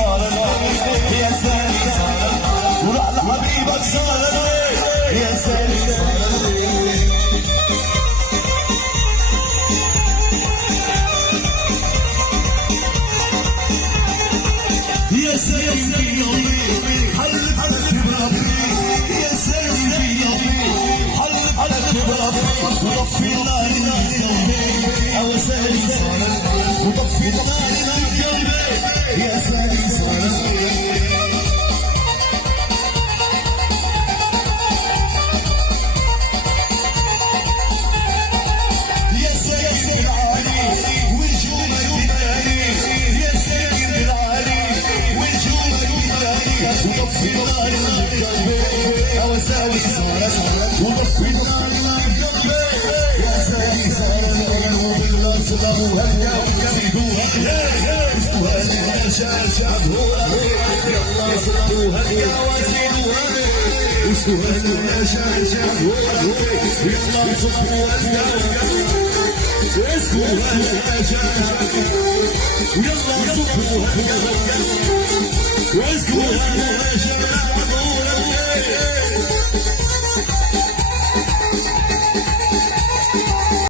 يا سالي وراح لحبيبك صار يا سالي يا سالي في يومي حلف بربي يا سالي في يومي حلف بربي وطفي النار من قلبي او سالي وطفي النار من قلبي يا سالي Let's go.